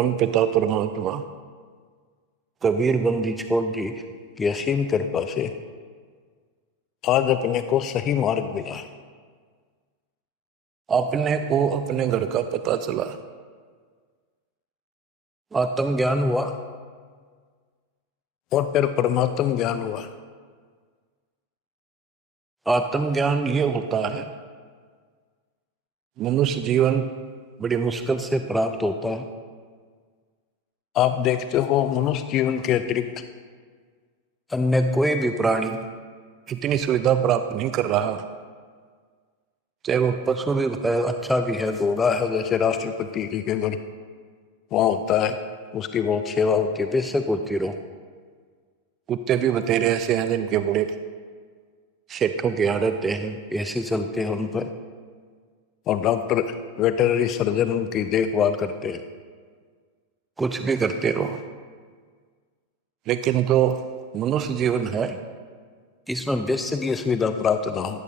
परम पिता परमात्मा कबीर बंदी छोड़ दी कि असीम कृपा से आज अपने को सही मार्ग मिला। अपने को अपने घर का पता चला, आत्म ज्ञान हुआ और फिर परमात्म ज्ञान हुआ। आत्म ज्ञान ये होता है, मनुष्य जीवन बड़ी मुश्किल से प्राप्त होता है। आप देखते हो मनुष्य जीवन के अतिरिक्त अन्य कोई भी प्राणी इतनी सुविधा प्राप्त नहीं कर रहा, चाहे वो पशु भी है, अच्छा भी है, घोड़ा है, जैसे राष्ट्रपति की के घर वहां होता है, उसकी बहुत सेवा होती है, बेशक होती रहो। कुत्ते भी बतेरे ऐसे हैं जिनके बड़े सेठों के यहाँ रहते हैं, ऐसे चलते हैं उन पर, और डॉक्टर वेटरनरी सर्जन उनकी देखभाल करते हैं, कुछ भी करते रहो। लेकिन जो मनुष्य जीवन है इसमें बेशक ये सुविधा प्राप्त ना हो,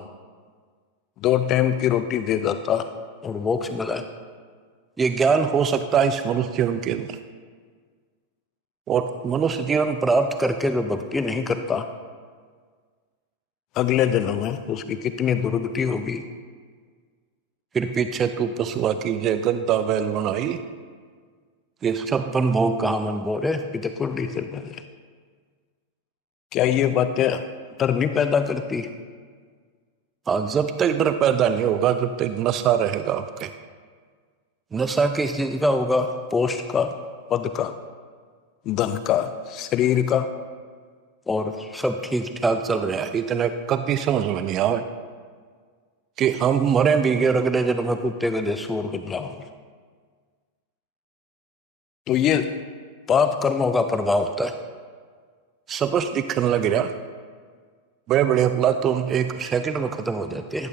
2 टाइम की रोटी दे देता और मोक्ष मिला है, ये ज्ञान हो सकता है इस मनुष्य जीवन के अंदर। और मनुष्य जीवन प्राप्त करके जो भक्ति नहीं करता, अगले जन्म में उसकी कितनी दुर्गति होगी। फिर पीछे तू पशुआ कीजिए गद्दा बैल बनाई, ये 56 भोग कहाँ मन बोरे पिता कुंडी से पहले। क्या ये बातें डर नहीं पैदा करती? हाँ, जब तक डर पैदा नहीं होगा जब तक नशा रहेगा आपके। नशा किस चीज का होगा? पोस्ट का, पद का, धन का, शरीर का, और सब ठीक ठाक चल रहा है। इतना कभी समझ में नहीं आवे कि हम मरे भी गए और अगले जन्म में कुत्ते गधे सूर बदला होंगे। तो ये पाप कर्मों का प्रभाव होता है, स्पष्ट दिखने लग रहा। बड़े बड़े अपराध तो 1 सेकंड में खत्म हो जाते हैं।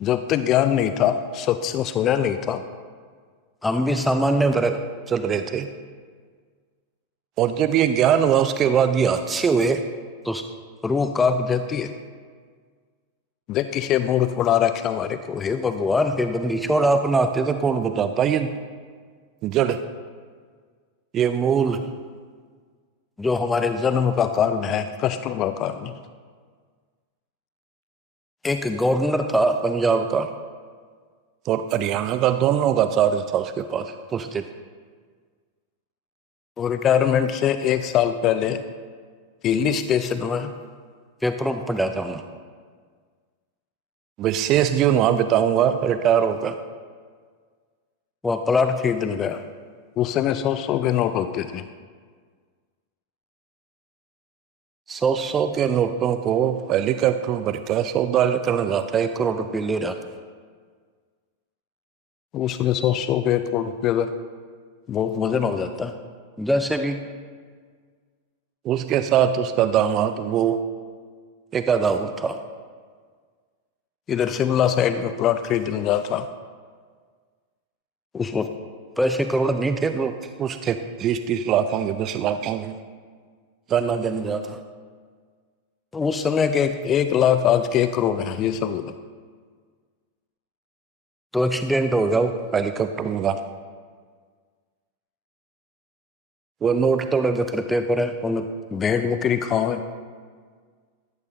जब तक ज्ञान नहीं था, सत्संग सुना नहीं था, हम भी सामान्य तरह चल रहे थे, और जब ये ज्ञान हुआ उसके बाद ये अच्छे हुए तो रूह कांप जाती है। देख किसे मूर्ख बना रखा हमारे को, हे भगवान, हे बंदी छोड़, अपना आते तो कौन बताता। ये जड़, ये मूल जो हमारे जन्म का कारण है, कष्टों का कारण। एक गवर्नर था पंजाब का और हरियाणा का, दोनों का चार्ज था उसके पास उस दिन। वो रिटायरमेंट से 1 साल पहले हिली स्टेशन में पेपरों में पढ़ा था मैं, विशेष जीवन वहां बिताऊंगा रिटायर होगा। वह प्लाट खरीदने गया। उस समय 100-100 के नोट होते थे। 100-100 के नोटों को हेलीकॉप्टर में भरकर सौदा करने जाता है, 1 करोड़ रुपये ले रहा था। उसमें 100-100 के 1 करोड़ रुपये बहुत वजन हो जाता। जैसे भी उसके साथ उसका दामाद, वो एक आधा और था, इधर शिमला साइड में प्लॉट खरीदने जाता। उस वक्त पैसे करोड़ नहीं थे, वो कुछ थे, 20-30 लाख होंगे, 10 लाख होंगे, दाना देने जाता। तो उस समय के 1 लाख आज के 1 करोड़ है, ये सब होगा। तो एक्सीडेंट हो गया हेलीकॉप्टर में का, वो नोट तोड़े बिखरते पर है, उन भेड़ बकरी खाओ।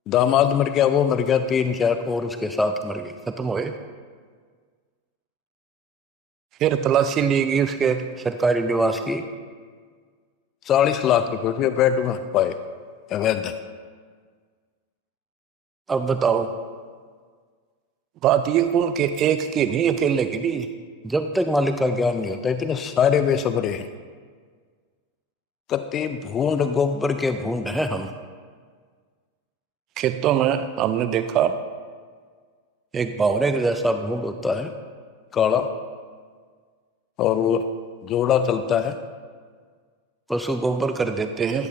दामाद मर गया, वो मर गया, 3-4 और उसके साथ मर गए, खत्म हुए। फिर तलाशी ली गई उसके सरकारी निवास की, 40 लाख रुपए उसके बेड में पाए अवैध। अब बताओ, बात ये उनके एक की नहीं, अकेले की नहीं। जब तक मालिक का ज्ञान नहीं होता, इतने सारे बेसब्रे हैं, कत्ते भूंड गोबर के भूंड हैं हम। खेतों में हमने देखा एक बावरे के जैसा भूंड होता है, काला, और वो जोड़ा चलता है, पशु गोबर कर देते हैं,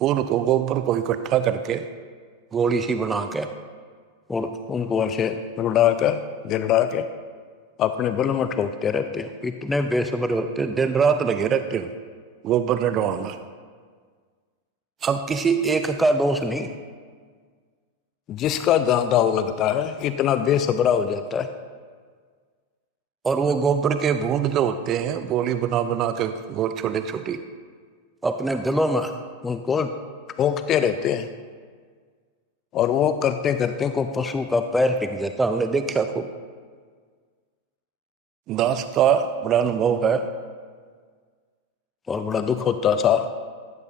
उनको गोबर को इकट्ठा करके गोली सी बना के और उनको ऐसे रुड़ा कर गिरड़ा के अपने बल में ठोकते रहते हैं। इतने बेसब्र होते, दिन रात लगे रहते हो गोबर ने ढोड़ना। अब किसी एक का दोष नहीं, जिसका दाव लगता है इतना बेसब्रा हो जाता है। और वो गोबर के बूंद जो होते हैं गोली बना बना के बहुत छोटे छोटी अपने दिलों में उनको ठोकते रहते हैं, और वो करते करते को पशु का पैर टिक जाता। हमने देखा खूब। दास का बड़ा अनुभव है और बड़ा दुख होता था।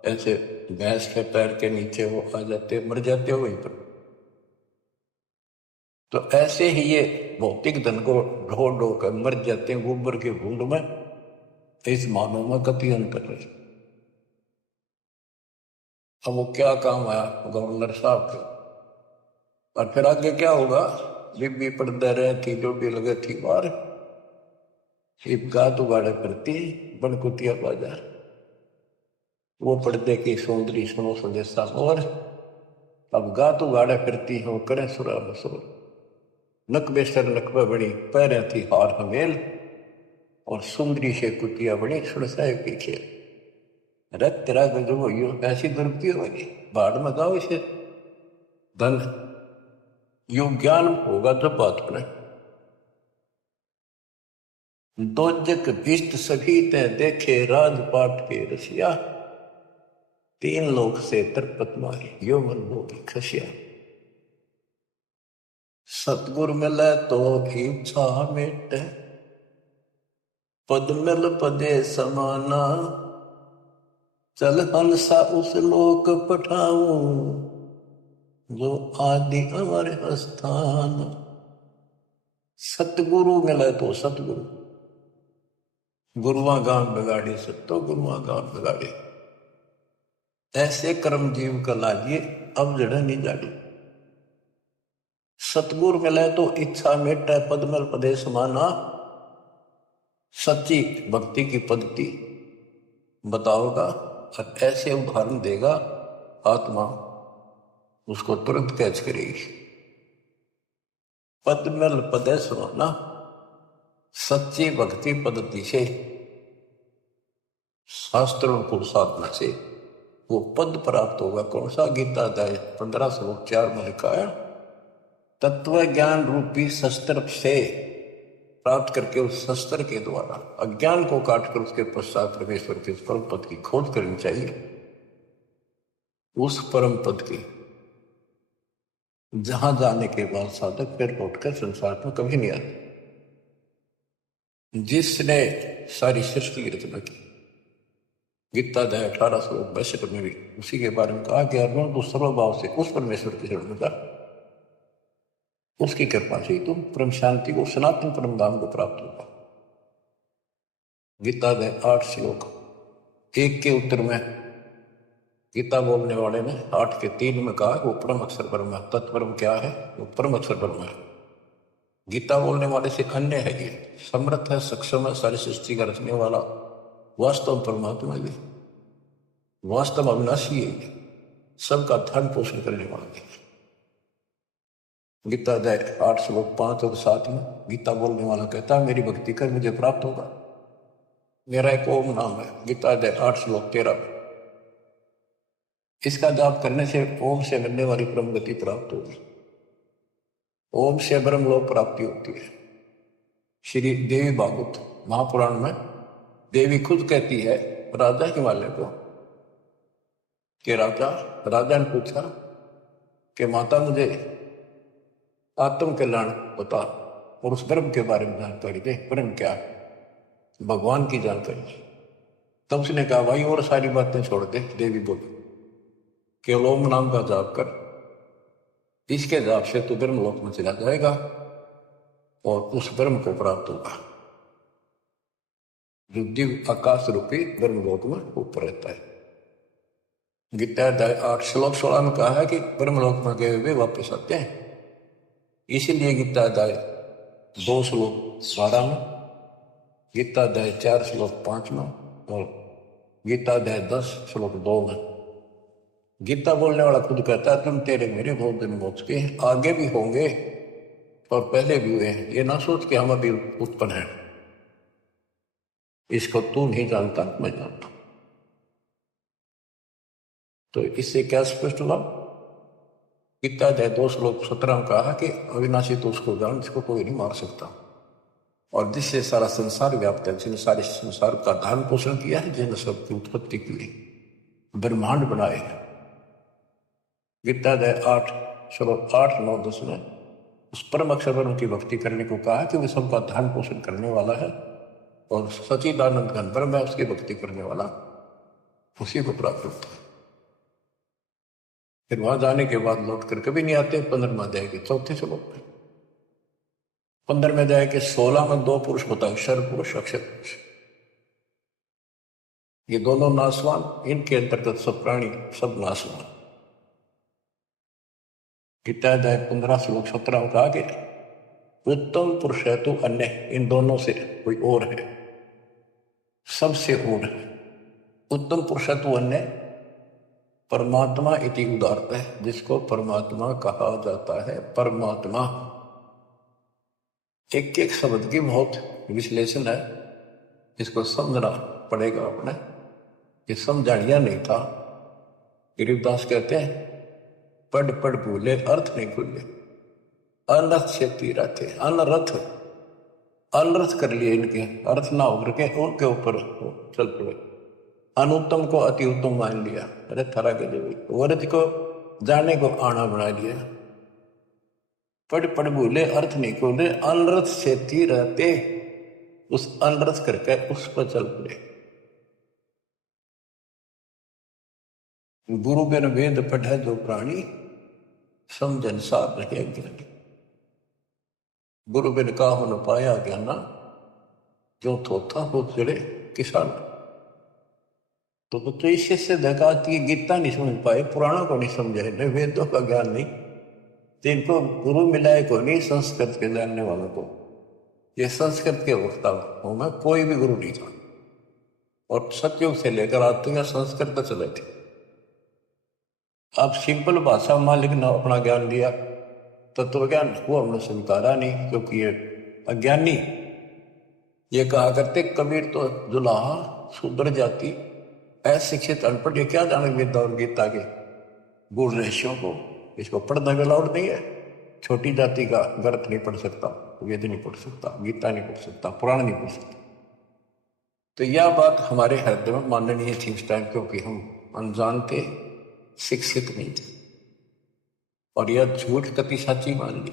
ऐसे भैंस के पैर के नीचे वो आ जाते, मर जाते वहीं पर। तो ऐसे ही ये भौतिक धन को ढो ढो कर मर जाते हैं गोबर के बूंद में। इस मानव में कति अंतर है। अब वो क्या काम आया गवर्नर साहब के, और फिर आगे क्या होगा? बीबी पड़दा रहे थी जो भी लगे थी बार, सिर्फ गात उगाड़े करती बन कुतिया बाजार। वो पर्दे की सौंदर्य सुनो संदेशा और अब गात उगाड़े फिरती हो करे सुरा मसूर। नकबे सर नकबे बड़ी पैरे थी हार हमेल, और सुंदरी से कुतिया बड़ी सुरसाए की खेल। रत तेरा गजब हो ऐसी दुर्गति होगी बाढ़ में गाओ इसे धन। यो ज्ञान होगा तो बात बने। दोजक भिष्ट सभी ते देखे राजपाट के रसिया, तीन लोक से तरपत मारी यो मन भोगी खसिया। सतगुर मिले तो इच्छा मेटे, पद मिल पदे समाना। चल हंसा उस लोक पठाऊं, जो आदि अमर स्थान। सतगुरु मिले तो सतगुरु, गुरुआ गांव बिगाड़ी सत्तो गुरुआ गांव बिगाड़ी। ऐसे कर्म जीव का लाजिए अब जड़ नहीं जागी। सतगुरु मिले तो इच्छा मेटे, पद मिल पदे समाना। सच्ची भक्ति की पद्धति बताओगा और ऐसे उदाहरण देगा, आत्मा उसको तुरंत कैच करेगी। पद मिल पदे समाना, सच्ची भक्ति पद्धति से, शास्त्र और कुल साधना से वो पद प्राप्त होगा। कौन सा? गीता अध्याय 15 श्लोक 4 में लिखा है, तत्व ज्ञान रूपी शस्त्र से प्राप्त करके उस शस्त्र के द्वारा अज्ञान को काटकर उसके पश्चात परमेश्वर के परम पद की खोज करनी चाहिए। उस परम पद की जहां जाने के बाद साधक फिर लौटकर संसार में कभी नहीं आता। जिसने सारी सृष्टि की रचना की, गीता अध्याय 18 श्लोक 62 में भी उसी के बारे में कहा कि अर्जुन तू सर्वभाव से उस परमेश्वर की शरण में जा, उसकी कृपा से तुम परम शांति को, सनातन परम धाम को प्राप्त होगा। गीता अध्याय 8 श्लोक 1 के उत्तर में गीता बोलने वाले ने 8 के 3 में कहा वो परम अक्षर ब्रह्म है। तत्परम क्या है? वो परम अक्षर ब्रह्म है। गीता बोलने वाले से अन्य है, ये समर्थ है, सक्षम है, सारी सृष्टि का रचने वाला वास्तव परमात्मा है, वास्तव अविनाशी है, सबका ध्यान पोषण करने वाला है। गीता अध्याय 8 श्लोक 5 और 7 में गीता बोलने वाला कहता है मेरी भक्ति कर मुझे प्राप्त होगा। मेरा एक ओम नाम है। गीता अध्याय 8 श्लोक 13 में इसका जाप करने से ओम से मिलने वाली परम गति प्राप्त होगी। ओम से ब्रह्म लोक प्राप्ति होती है। श्री देवी भागवत महापुराण में देवी खुद कहती है राजा हिमालय को कि राजा ने पूछा कि माता मुझे आत्म कल्याण बता और उस ब्रह्म के बारे में जानकारी दे। ब्रह्म क्या है? भगवान की जानकारी। तब उसने कहा भाई और सारी बातें छोड़ दे। देवी बोली केवल ओम नाम का जाप कर, इसके जाप से तो ब्रह्म लोक में चला जाएगा और उस ब्रह्म को प्राप्त होगा जो दिव्य आकाश रूपी ब्रह्म लोक में ऊपर रहता है। गीता अध्याय 8 श्लोक 16 में कहा है कि ब्रह्म लोक में गए हुए वापस आते हैं। इसीलिए गीता अध्याय 2 श्लोक 12 में, गीता अध्याय 4 श्लोक 5 में और गीता अध्याय 10 श्लोक 2 में गीता बोलने वाला खुद कहता है तुम तेरे मेरे बहुत दिन मोक्ष के आगे भी होंगे और पहले भी हुए हैं। ये ना सोच के हम अभी उत्पन्न हैं, इसको तू नहीं जानता मैं जानता। तो इससे क्या स्पष्ट हुआ? गीता अध्याय 2 श्लोक 17 में कहा कि अविनाशी तो उसको जान जिसको कोई नहीं मार सकता। और जिससे सारा संसार व्याप्त है, जिसने सारे संसार का धारण पोषण किया है, जिसने सबकी उत्पत्ति की, ब्रह्मांड बनाए। गीता अध्याय 8 श्लोक 8, 9, 10 में उस परम अक्षर ब्रह्म की भक्ति करने को कहा कि वह सबका धारण पोषण करने वाला है और सच्चिदानंद घन ब्रह्म है, उसकी भक्ति करने वाला उसी को प्राप्त होता है। फिर वहां जाने के बाद लौट कर कभी नहीं आते। 15वें अध्याय के 4 श्लोक में, 15वें अध्याय के 16 में 2 पुरुष बताए, क्षर पुरुष, अक्षर पुरुष। ये दोनों नासवान, इनके अंतर्गत सब प्राणी, सब नासवान। गीता अध्याय 15 श्लोक 17 में कहा कि उत्तम पुरुष है तो अन्य, इन दोनों से कोई और है, सबसे और है। उत्तम पुरुष है तो अन्य, परमात्मा इति उदारता है, जिसको परमात्मा कहा जाता है। परमात्मा एक एक शब्द की बहुत विश्लेषण है, इसको समझना पड़ेगा अपने, ये समझानिया नहीं था। गरीबदास कहते हैं पढ़ पढ़ भूले अर्थ नहीं भूले, अनर्थ से तीरा थे। अनर्थ अनर्थ कर लिए, इनके अर्थ ना होकर के उनके ऊपर चल पड़े। अनुत्तम को अति उत्तम मान लिया, अरे थरा के देवी, वर्थ को जाने को आना बना लिया। पढ़ पढ़ भूले अर्थ नहीं खोले, अनर्थ से रहते, उस अनर्थ करके उस पर चल पड़े। गुरु बिन वेद पढ़े जो प्राणी, समझन सार रहे ज्ञानी। गुरु बिन काहु न पाया ज्ञाना, जो थोथा हो चढ़े किसान। तो बच्चों इससे से देखा कि गीता नहीं समझ पाए, पुराणों को नहीं समझे, न वेदों का ज्ञान नहीं, तो इनको गुरु मिलाए को नहीं, संस्कृत के जानने वालों को। ये संस्कृत के वक्ता हूं मैं, कोई भी गुरु नहीं था। और सतयुग से लेकर आज तक संस्कृत तो चले थे। अब सिंपल भाषा मालिक ने अपना ज्ञान दिया, तत्व ज्ञान वो हमने स्वीकारा नहीं, क्योंकि ये अज्ञानी। ये कहा करते कबीर तो जुलाहा शूद्र जाति, अशिक्षित अनपढ़, ये क्या जाने वेद और गीता के गुण रहस्यों को। इसको पढ़ना भी अलाउड नहीं है। छोटी जाति का ग्रंथ नहीं पढ़ सकता, वेद नहीं पढ़ सकता, गीता नहीं पढ़ सकता, पुराण नहीं पढ़ सकता। तो यह बात हमारे हृदय में माननीय थी उस टाइम, क्योंकि हम अनजान थे, शिक्षित नहीं थे, और यह झूठ कति सच्ची मान ली।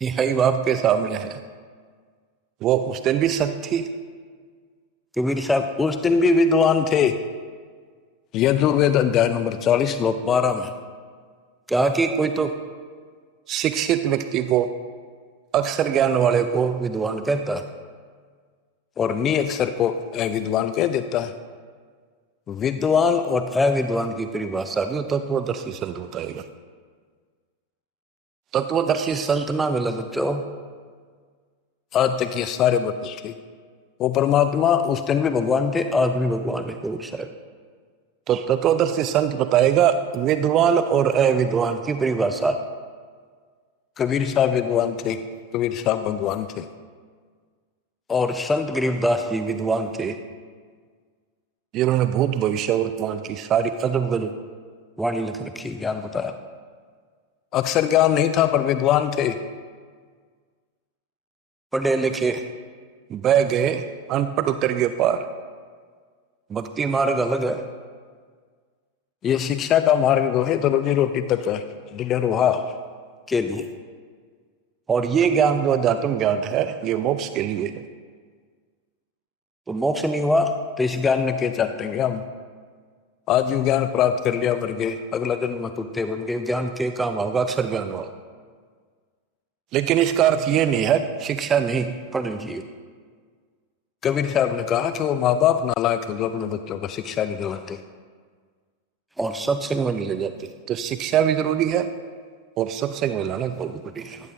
यही बाप के सामने है। वो उस दिन भी सत्य थी। कबीर साहब उस दिन भी विद्वान थे। यजुर्वेद अध्याय नंबर 40 श्लोक 12 में कहा कि कोई तो शिक्षित व्यक्ति को, अक्षर ज्ञान वाले को विद्वान कहता है, और निअक्षर को अविद्वान कह देता है। विद्वान और अविद्वान की परिभाषा भी तत्वदर्शी संत बताएगा। तत्वदर्शी संत ना मिला बच्चों, आज तक ये सारे बच्चे थे। वो परमात्मा उस दिन भी भगवान थे, आज भी भगवान है कबीर साहब। तो तत्वदर्शी संत बताएगा विद्वान और अविद्वान की परिभाषा। कबीर साहब विद्वान थे, कबीर साहब भगवान थे, और संत गरीबदास जी विद्वान थे, जिन्होंने भूत भविष्य वर्तमान की सारी अदब गजब वाणी लिख रखी, ज्ञान बताया। अक्षर ज्ञान नहीं था पर विद्वान थे, पढ़े लिखे, बह गए, अनपढ़ उतर गए पार। भक्ति मार्ग अलग है, ये शिक्षा का मार्ग जो है तो रोजी रोटी तक है, निर्वाह के लिए। और ये ज्ञान जो अध्यात्म ज्ञान है, ये मोक्ष के लिए है। तो मोक्ष नहीं हुआ तो इस ज्ञान ने क्या चाटेंगे हम। आज जो ज्ञान प्राप्त कर लिया मर गए, अगला जन्म में कुत्ते बन गए, ज्ञान के काम होगा, अक्षर ज्ञान होगा। लेकिन इसका अर्थ ये नहीं है शिक्षा नहीं पढ़नी चाहिए। कबीर साहब ने कहा कि वो माँ बाप नालायक हो जो अपने बच्चों को शिक्षा नहीं दिलाते और सत्संग में नहीं ले जाते। तो शिक्षा भी जरूरी है और सत्संग में लाना बहुत जरूरी है।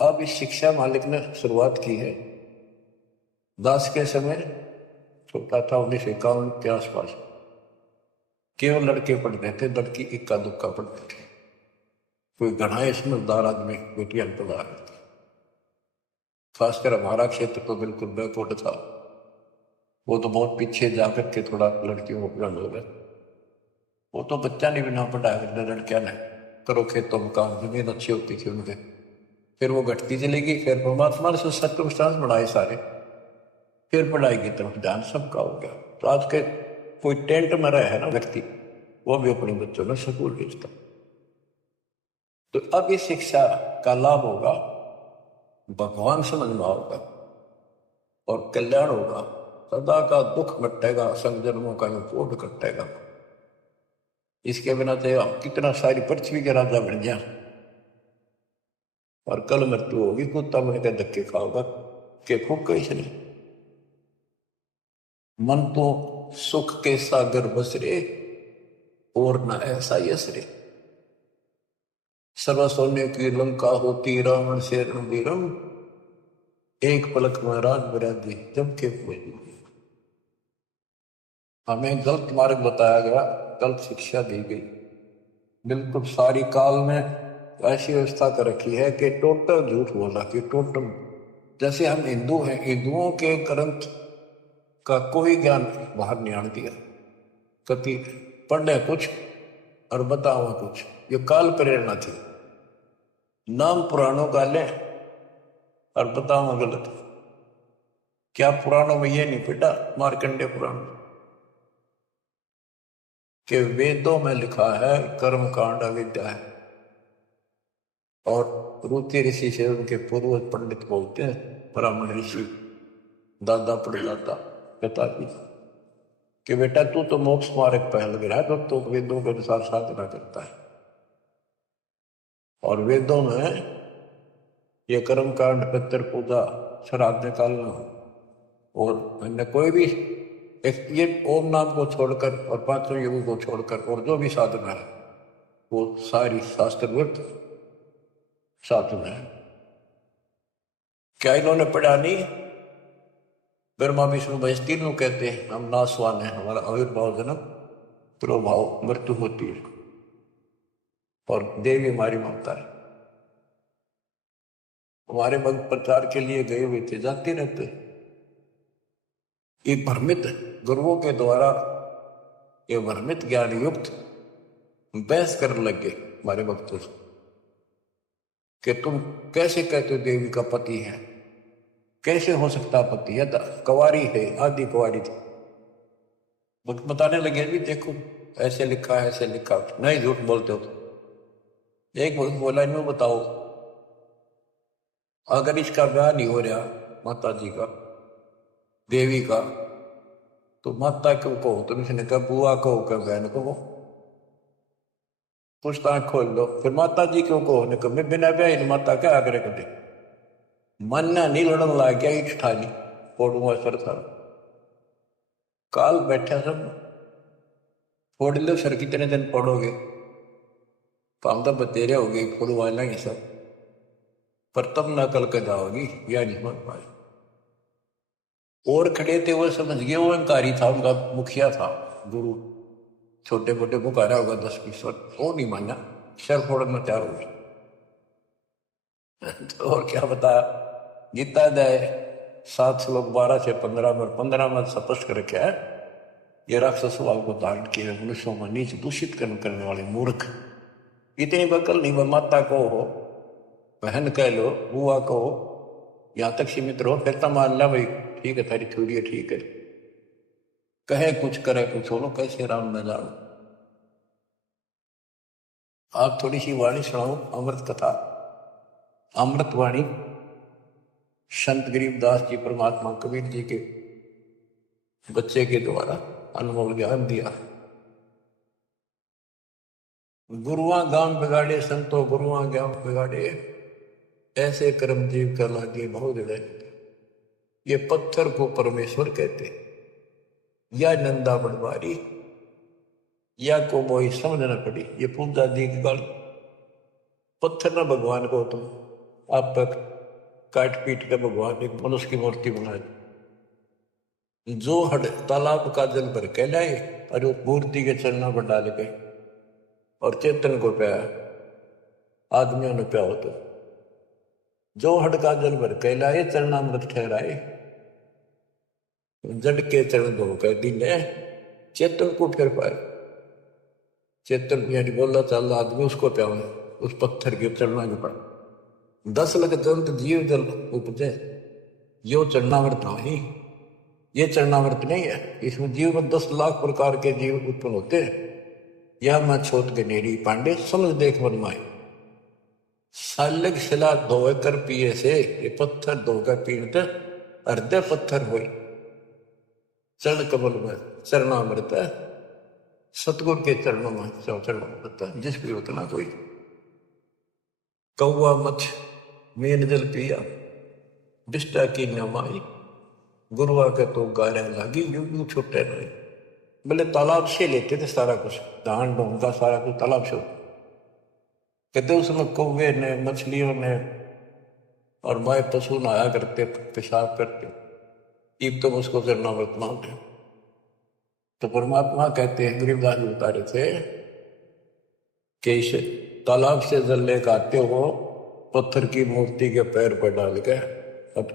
अब इस शिक्षा मालिक ने शुरुआत की है। दास के समय छोटा था, 1951 के आसपास, केवल लड़के पढ़ते थे, लड़की इक्का दुक्का पढ़ते थे। कोई घना समझदार आदमी बेटियां पढ़ा करते। खासकर हमारा क्षेत्र तो बिल्कुल बैकवर्ड था, वो तो बहुत पीछे जाकर के थोड़ा लड़कियों को पढ़ाने हो गए। वो तो बच्चा नहीं बिना पढ़ाया करते, लड़कियां ने करो खेतों में काम, जमीन अच्छी होती थी उनके, फिर वो घटती चलेगी, फिर परमात्मा ने सर्कमस्टांस बढ़ाए सारे, फिर पढ़ाई की तरफ ध्यान सबका हो गया। तो आज के कोई टेंट में रहे है ना व्यक्ति, वो भी अपने बच्चों में स्कूल भेजता। तो अब इस शिक्षा का लाभ होगा, भगवान समझना होगा और कल्याण होगा, सदा का दुख मिटेगा, संजन्मों का कोड कटेगा। इसके बिना तो हम कितना सारी पृथ्वी के राजा बन गया, और कल मृत्यु होगी, कुत्ता बन के धक्के खाओगा के खूब कैसे नहीं। मन तो सुख के सागर बसरे और न ऐसा यसरे, सर्व सोने की लंका होती रावण से रणवीरम, एक पलक में राज बरादी जब के पूजी। हमें गलत मार्ग बताया गया, गलत शिक्षा दी गई, बिल्कुल सारी काल में ऐसी व्यवस्था कर रखी है कि टोटल झूठ बोला कि टोटल। जैसे हम हिंदू हैं, हिंदुओं के ग्रंथ का कोई ज्ञान बाहर नहीं आने दिया, कति पढ़ने कुछ और बताओ कुछ, ये काल प्रेरणा थी। नाम पुराणों का ले और बताओ गलत। क्या पुराणों में ये नहीं पढ़ा, मार्कंडेय पुराण के वेदों में लिखा है कर्म कांड अविद्या है, और रुचि ऋषि से उनके पूर्वज पंडित बोलते हैं, ब्राह्मण ऋषि दादा परदादा पिताजी, कि बेटा तू तो मोक्ष मार्ग पर लग रहा है, तो वेदों के अनुसार साधना करता है, और वेदों में ये कर्म कांड पितर पूजा श्राद्ध निकालना और अन्य कोई भी एक ये ओम नाम को छोड़कर और पांचों युगों को छोड़कर और जो भी साधना है वो सारी शास्त्रवृत्त साधना है। क्या इन्होंने पढ़ा नहीं? ब्रह्मा विष्णु महेश तीनों कहते हैं हम नासवान है, हमारा आविर्भाव जन्म प्रभाव मृत्यु होती है, और देवी हमारी ममता है। हमारे भक्त प्रचार के लिए गए हुए थे, जाते रहते, एक भ्रमित गुरुओं के द्वारा ये भ्रमित ज्ञान युक्त बहस करने लगे हमारे भक्तों से कि तुम कैसे कहते हो देवी का पति है, कैसे हो सकता पति है, कुंवारी है, आदि कुंवारी थी। भक्त बताने लगे भी देखो ऐसे लिखा है, ऐसे लिखा, नहीं झूठ बोलते हो। एक भक्त बोला इन्हों बताओ अगर इसका ब्याह नहीं हो रहा माता जी का देवी का, तो माता क्यों कहो तुम? इसने कहा बुआ कहो, क्या बहन कहो, पूछताछ खोल लो। फिर माता जी क्यों कहो? ने कहा मैं बिना ब्याह माता क्या आग्रह कर दे, मानना नहीं लड़न ला गया, ईट ठाली फोड़ूंगा सर था। काल बैठा सब फोड़ लो सर, कितने दिन फोड़ोगे, हम तो बतेरे हो गए फोड़वाना ही सब, पर तब ना कल के जाओगी या नहीं मान पाए। और खड़े थे वो समझ गए वो अहंकारी था, उनका मुखिया था गुरु, छोटे मोटे पुकारा होगा 10-20 वर्ष, वो नहीं माना, सर फोड़ना तैयार हो गया। तो और क्या बताया, गीता अध्याय 7 श्लोक 12 से 15 में 15 में स्पष्ट कर रखा है, ये राक्षस स्वभाव को धारण किए मनुष्यों में नीच दूषित करने वाले मूर्ख, इतनी बकल नहीं, वह माता को हो, बहन कह लो, बुआ को हो, यहाँ तक सीमित रहो, फिर तो मान ला भाई ठीक है थारी थोड़ी है, ठीक है, कहे कुछ करे कुछ हो, कैसे राम न जानो। आप थोड़ी सी वाणी सुनाओ, अमृत कथा, अमृत वाणी, संत गरीबदास जी परमात्मा कबीर जी के बच्चे के द्वारा अनमोल ज्ञान दिया। गुरुआ गांव बिगाड़े संतो गुरुआ गांव बिगाड़े, ऐसे कर्म जीव कर लागे बहुत जड़े। ये पत्थर को परमेश्वर कहते, या नंदा बनवारी या को मोई समझ न पड़ी, ये पूजा दी की गाली। पत्थर ना भगवान को तुम आप तक काट पीट कर भगवान एक मनुष्य की मूर्ति बना दी। जो हड तालाब का जल भर के लाए और वो मूर्ति के चरणों पर डाल गए, और चेतन को प्या आदमियों ने प्या होता, जो हड का जल भर के लाए चरणामृत ठहराए, जड़ के चरण धो कर दिने चेतन को फिर पाए। चेतन यानी बोला चल आदमी उसको प्या उस पत्थर के चरणों के पड़, 10 लाख दंत जीव जल उपजे, यो चरणावर्त नहीं। ये चरणावर्त नहीं है, इसमें जीव में 10 लाख प्रकार के जीव उत्पन्न होते हैं। यह मैं छोट गनेरी पांडे समझ देख मन माए। सालक शिला धोए कर पिए से, ये पत्थर धोकर पीते हृदय पत्थर हुई। चरण कमल में चरणामृत है, सतगुरु के चरणों में चरणामृत है, जिस भी उतना कोई। कौवा मछ मीन जल पिया, बिष्टा की नमाई, गुरुआ के तो गारे लागी, यूं छुट्टे नहीं। बोले तालाब से लेते थे सारा कुछ, धान ढोंगा सारा कुछ तालाब से। कहते उसमें कौवे ने, मछलियों ने और माए पशु नहाया करते, पेशाब करते। अब तुम उसको चरणामृत मानते हो। तो परमात्मा कहते हैं, गरीबदास जी बता रहे थे कि इस तालाब से जल लेकर आते हो, पत्थर की मूर्ति के पैर पर डाल के, अब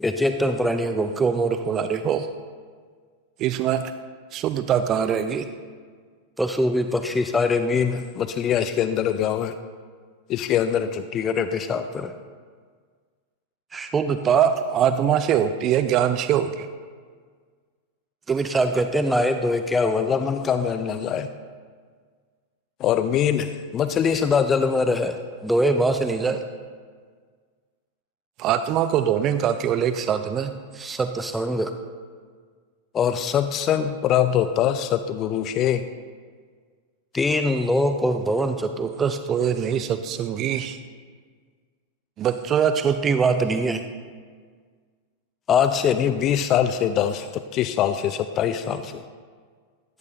ये चेतन प्राणियों को क्यों मूर्ख बना रहे हो? इसमें शुद्धता कहाँ रहेगी? पशु भी, पक्षी सारे, मीन मछलियां इसके अंदर गाँव, इसके अंदर टट्टी करे, पेशाब करे। शुद्धता आत्मा से होती है, ज्ञान से होती है। कबीर साहब कहते हैं, नहाए धोए क्या हुआ, मन का मैल न जाए। और मीन मछली सदा जल में रहे, धोए बास नहीं जाए। आत्मा को धोने का केवल एक साधन है, सत्संग। और सत्संग प्राप्त होता सतगुरु से। 3 लोक और भवन चतुर्दश कोई नहीं सत्संगी। बच्चों, या छोटी बात नहीं है। आज से नहीं, 20 साल से, 10 25 साल से, 27 साल से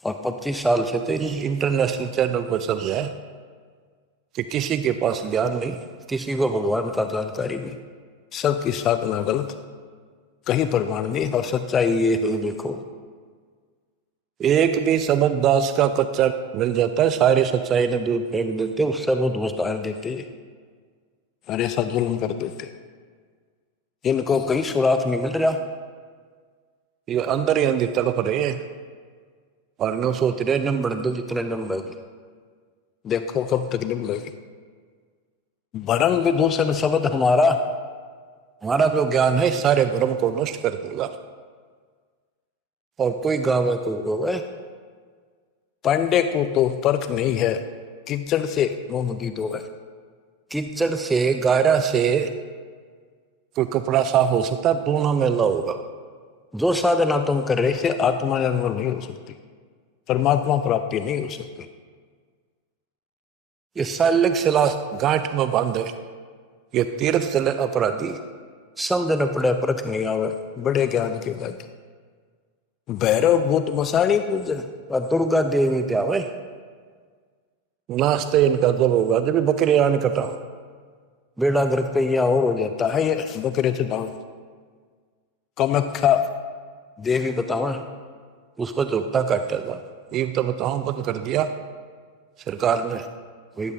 और 25 साल से तो इंटरनेशनल चैनल पर चल रहा है कि किसी के पास ज्ञान नहीं, किसी को भगवान का जानकारी नहीं, सबकी साधना गलत, कहीं प्रमाण नहीं। और सच्चाई ये है, देखो एक भी शब्द दास का कच्चा मिल जाता है, सारे सच्चाई ने दूर फेंक देते, उससे वो ध्वस्त देते और ऐसा जुल्म कर देते। इनको कहीं सुराख नहीं मिल रहा, ये अंदर ही अंदर तड़प रहे हैं और न सोच रहे नम बढ़ दो, जितने नम बढ़ेगी, देखो कब तक नम बढ़ेगी। भरम विदूषण शब्द हमारा जो ज्ञान है सारे भ्रम को नष्ट कर देगा। और कोई गावे कोई रोवे, पांडे को तो परख नहीं है, कीचड़ से मुंह दी दो है। कीचड़ से, गारा से कोई कपड़ा साफ हो सकता, दोनों मेला होगा। जो साधना तुम कर रहे थे, आत्मा निर्मल नहीं हो सकती, परमात्मा प्राप्ति नहीं हो सकती। ये साल्यक शिला गांठ में बांधे, ये तीर्थ चले अपराधी, समझ न पड़े परख नहीं आवे, बड़े ज्ञान के बाद। भैरव भूत मसाणी पूजे और दुर्गा देवी त्यावे, नाश्ते इनका जब होगा जब बकरे आने कटाओ, बेड़ा गर्क पे यह और हो जाता है, ये बकरे चढ़ाओ। कामाख्या देवी बतावा, उस पर जोटा काटा था, ये तो बताओ बंद कर दिया सरकार ने, वही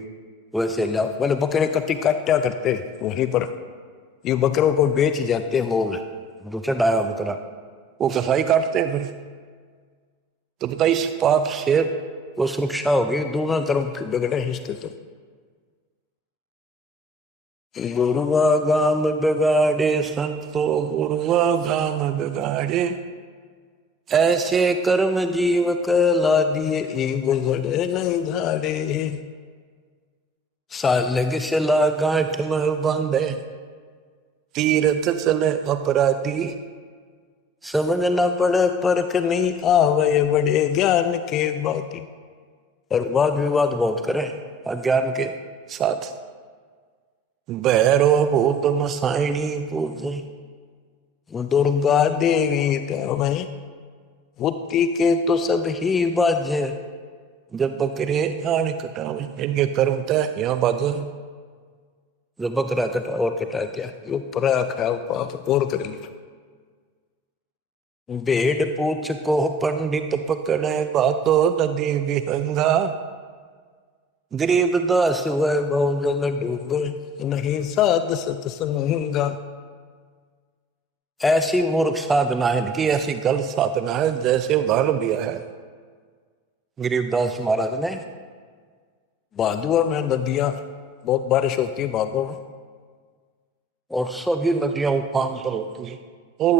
वैसे लाओ। बोले बकरे कट्टी काटा करते वहीं पर, ये बकरों को बेच जाते मोल, दूसरा डाया बकरा वो कसाई काटते हैं फिर। तो बता, इस पाप से वो सुरक्षा होगी, दोनों कर्म बिगड़े हिस्से। तो गुरुआ गाम बिगाड़े संतो, गुरुआ गाम बिगाड़े, ऐसे कर्म जीव कला दिए, गुजरे नहीं झाड़े। सालग शिला गांठ में बांधे, तीर्थ चले अपराधी, समझ न पड़े परख नहीं आवे, बड़े ज्ञान के बाती। और वाद विवाद बहुत करे अज्ञान के साथ। भैरो भूत मसाइणी पूजे, दुर्गा देवी त्यावे, बुद्धि के तो सब ही बाजे, जब बकरे आने कटावे। इनके कर्म तय यहाँ बाजे, जब बकरा कटा और कटा क्या, यो परा खाया पाप और कर लिया। भेड़ पूछ को पंडित पकड़े, बातो नदी विहंगा, गरीब दास वैभव जल डूब, नहीं साध सत्संगा। ऐसी मूर्ख साधना है इनकी, ऐसी गलत साधना है, जैसे उदाहरण दिया है गरीबदास महाराज ने। भादुआ में नदियां, बहुत बारिश होती है भादों में, और सभी नदियां उफान पर होती है और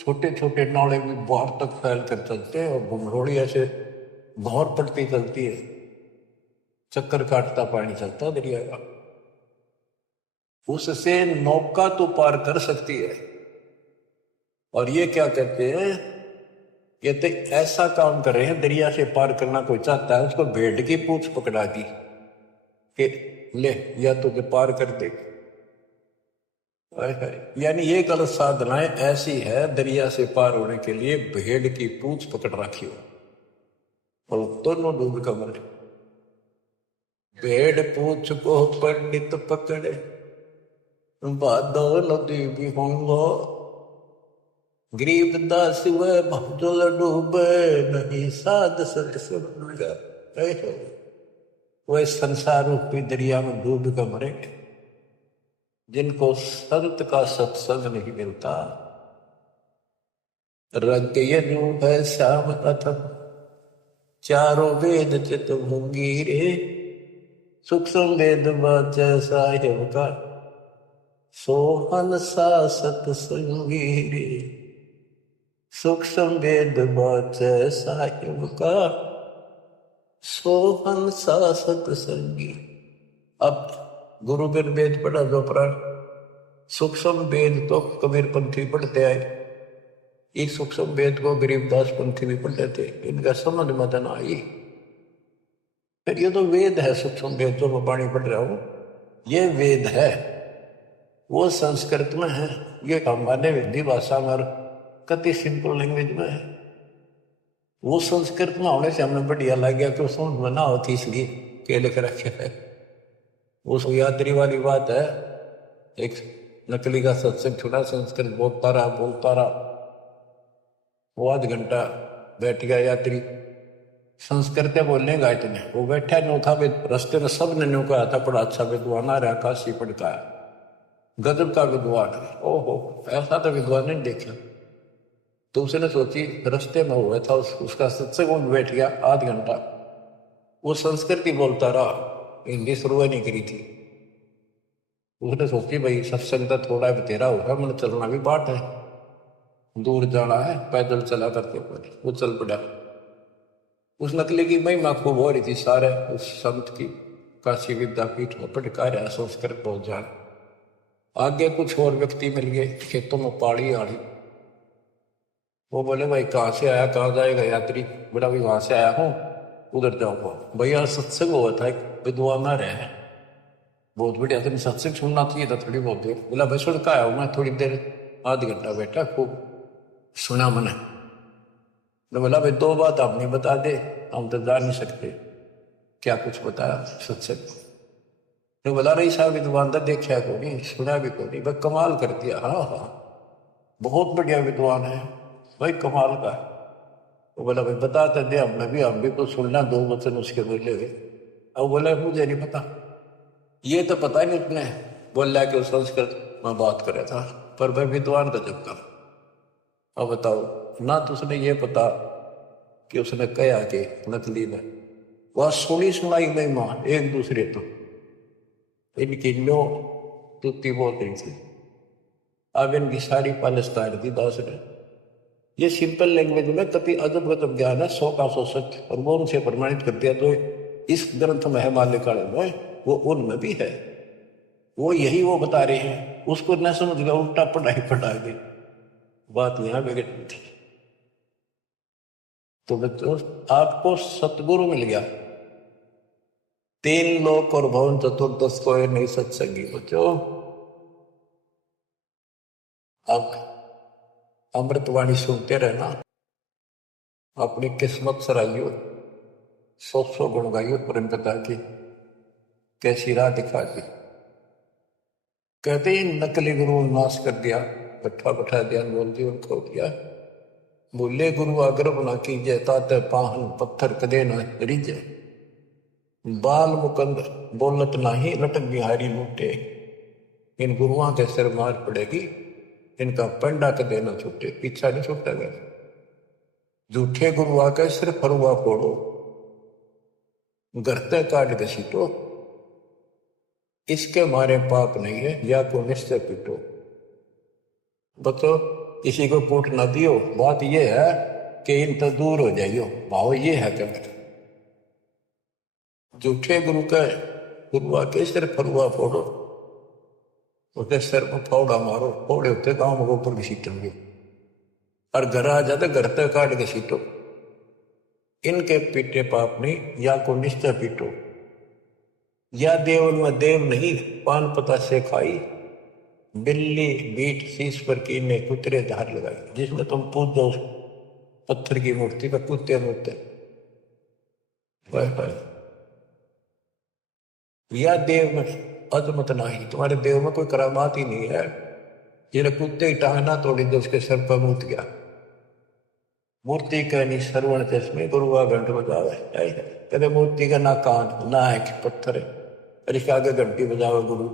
छोटे छोटे नाले भी बाहर तक फैल कर चलते हैं और भुमरोड़ी ऐसे भौर पड़ती चलती है, चक्कर काटता पानी चलता दरिया का। उससे नौका तो पार कर सकती है। और ये क्या कहते हैं, ये तो ऐसा काम कर रहे हैं, दरिया से पार करना कोई चाहता है उसको भेड़ की पूंछ पकड़ा दी कि ले या तुझे पार कर दे। यानी ये गलत साधनाएं ऐसी है, दरिया से पार होने के लिए भेड़ की पूंछ पकड़ रखी हो और दोनों डूब कर मरे। भेड़ पूंछ को पंडित पकड़े, बादो नदी भी होंगो, गरीब दास वह भजल डूबे, नहीं साध सत सुन। वह संसार रूपी दरिया में डूब कर मरेंगे जिनको संत का सत्संग नहीं मिलता। रंग यू है श्याम अथम, चारों वेद चित मुंगीरे, सूक्ष्म वेद बाच साहिब का, सोहन सा सत्संगीरे। सूक्ष्म वेद बाच साहिब का, सोहन सा सत्संगी। अब गुरु बिन वेद पढ़ा जो प्राण, सूक्ष्म वेद तो कबीर पंथी पढ़ते आए, इस सूक्ष्म वेद को गरीबदास पंथी भी पढ़ते थे, इनका समझ मत न आई। फिर ये तो वेद है, सूक्ष्म वेद जो मैं पानी पढ़ रहा हूं ये वेद है, वो संस्कृत में है, ये हमारे हिंदी भाषा में कति सिंपल लैंग्वेज में है। वो संस्कृत में होने से हमें बढ़िया लग गया कि समझ में ना होती इसलिए के लिख रखे है। वो यात्री वाली बात है, एक नकली का सत्संग छुड़ा, संस्कृत बोलता रहा, वो आध घंटा बैठ गया यात्री, संस्कृत बोलने का इतने वो बैठा नो था, रस्ते में सब ने न्यू कहा था बड़ा अच्छा विद्वान आ रहा, काशी पढ़ता है, गजब का विद्वान है। ओहो ऐसा तो विद्वान नहीं देखा। तो उसने सोची, रस्ते में हुआ था उसका सत्संग में बैठ गया आध घंटा, वो संस्कृत ही बोलता रहा, हिंदी शुरू नहीं करी थी। उसने सोची भाई सत्संग तो थोड़ा बतेरा होगा, मैंने चलना भी बाट है, दूर जाना है, पैदल चला करते वो चल पड़ा। उस नकली की महिमा खूब हो रही थी, सारे उस संत की काशी विद्यापीठ में पटका रहा संस्कृत बहुत जान। आगे कुछ और व्यक्ति मिल गए खेतों में पाड़ी आड़ी, वो बोले भाई कहाँ से आया, कहाँ जाएगा यात्री, बड़ा भाई वहां से आया हूँ, उधर जाऊंगा। भैया सत्संग हुआ था, एक विद्वान आ रहे हैं, बहुत बढ़िया, तुम सत्संग सुनना चाहिए था थोड़ी बहुत देर। बोला भाई सुन का आया हूँ मैं, थोड़ी देर आध घंटा बैठा, खूब सुना मैंने। तो बोला भाई दो बात आप नहीं बता दे, हम तो जा नहीं सकते। क्या कुछ बताया सत्संग? तो बोला रही साहब विद्वान तो देखा को नहीं, सुना भी को नहीं, भाई कमाल कर दिया। हाँ बहुत बढ़िया विद्वान है भाई, कमाल का। वो बोला भाई बताते दे, हम भी कुछ सुनना, दो वचन उसके बोले हुए। अब बोला मुझे नहीं पता, ये तो पता नहीं उसने बोला कि संस्कृत में बात करे था, पर भाई विद्वान का जब का। अब बताओ ना, तो उसने ये पता कि उसने कहा कि नकली ने वह सुनी सुनाई महिमा एक दूसरे तो इनकी लो तुत्ती बोल रही थी। अब इनकी सारी पालिश काट दी दास ने। ये सिंपल लैंग्वेज में कति अजब गजब ज्ञान है, 100 का 100 सच, और वो उनसे प्रमाणित कर दिया। तो इस ग्रंथ में है माल्यकाल में, वो उनमें भी है, वो यही वो बता रहे हैं, उसको न समझ गया, उल्टा पढ़ाई पढ़ा दी, बात यहां बिगड़ थी। तो बच्चों आपको सतगुरु मिल गया, 3 लोक और भवन चतुर्दश को नहीं सत्संगी बच्चों। अब अमृतवाणी सुनते रहना, अपनी किस्मत सराइयो, 100 गुण गाइयो प्रेम पिता की, कैसी राह दिखा दी। कहते ही नकली गुरु नाश कर दिया, बैठा दिया, बोल दिया उनको दिया। बोले गुरु आग्रह न कीजिए, ताते पाहन पत्थर कदे न रिजे, बाल मुकंद बोलत नाही लटक बिहारी लूटे। इन गुरुओं के सिर मार पड़ेगी, इनका पंडा कदे न छूटे, पीछा नहीं छूटेगा। झूठे गुरु आके सिर फरुआ फोड़ो, गरते काट घसीटो, इसके मारे पाप नहीं है, या को निश्चय पीटो। बताओ, किसी को कूट ना दियो, बात ये है कि इन तो दूर हो जाइयो, भाव ये है क्या? झूठे गुरु का गुरुआ के सिर फरुआ फोड़ो, उसके सिर पर फावड़ा मारो, फोड़े होते गांव के ऊपर भी सीटेंगे, और घर आ जाते घर तक काट के सीटो। इनके पीटे पाप नहीं, या को निश्चय पीटो। या देव में देव नहीं, पान पता से खाई, बिल्ली बीट शीश पर कीने कुतरे धार लगाई। जिसमें तुम पूछ दो पत्थर की मूर्ति पर कुत्ते मूर्ते, या देव में अजमत नहीं, तुम्हारे देव में कोई करामात ही नहीं है। जिन्हें कुत्ते की टांग ना तोड़ी तो उसके सर पर मूत गया। मूर्ति कहनी श्रवण चश्मे गुरुआ घंट बजावे, कहते मूर्ति का ना कान ना है कि पत्थर है, और इसके आगे घंटी बजावे गुरु।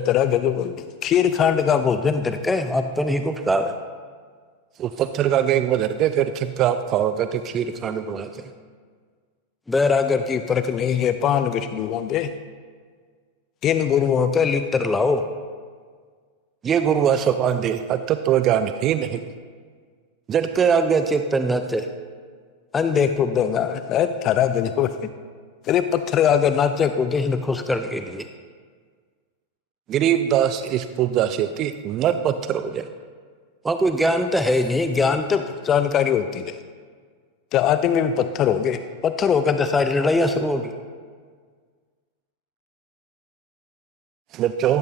तरह गजब खीर खांड का भोजन तिरके आप नहीं कुछ खावे, उस पत्थर का एक बदर के फिर छक्का आप खाओ, कहते खीर खांड बनाते। बैरागर की परख नहीं है पान विष्णु होंगे, इन गुरुओं का लिटर लाओ। ये गुरु आसपांदे तत्व ज्ञान ही नहीं, झटके आगे चेतन नाचे अंधे कूदेगा थारा गजब। कदे पत्थर आगे नाचे कूदे खुश करने के लिए। गरीबदास इस पूजा से थी नर पत्थर हो जाए, वहां कोई ज्ञान तो है ही नहीं, ज्ञान तो जानकारी होती है, तो आदमी भी पत्थर हो गए, पत्थर होकर तो सारी लड़ाइयां शुरू होगी। बच्चों,